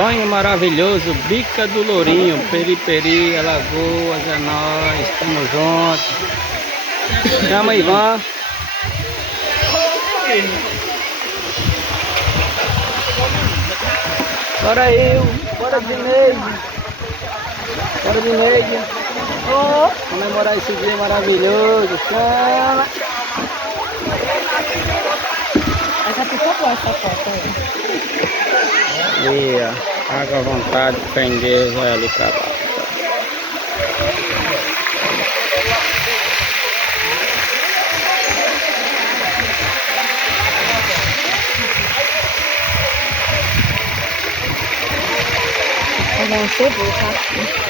Banho maravilhoso, Bica do Lourinho, Periperi, Alagoas, é nóis, tamo junto. Chama Ivan. Bora eu, bora Dineide. Bora Dineide. Comemorar esse dia maravilhoso. Chama. Essa ficou boa essa foto aí. E ó, água à vontade, fé em Deus, vai ali pra baixo. Vamos ser boa, tá?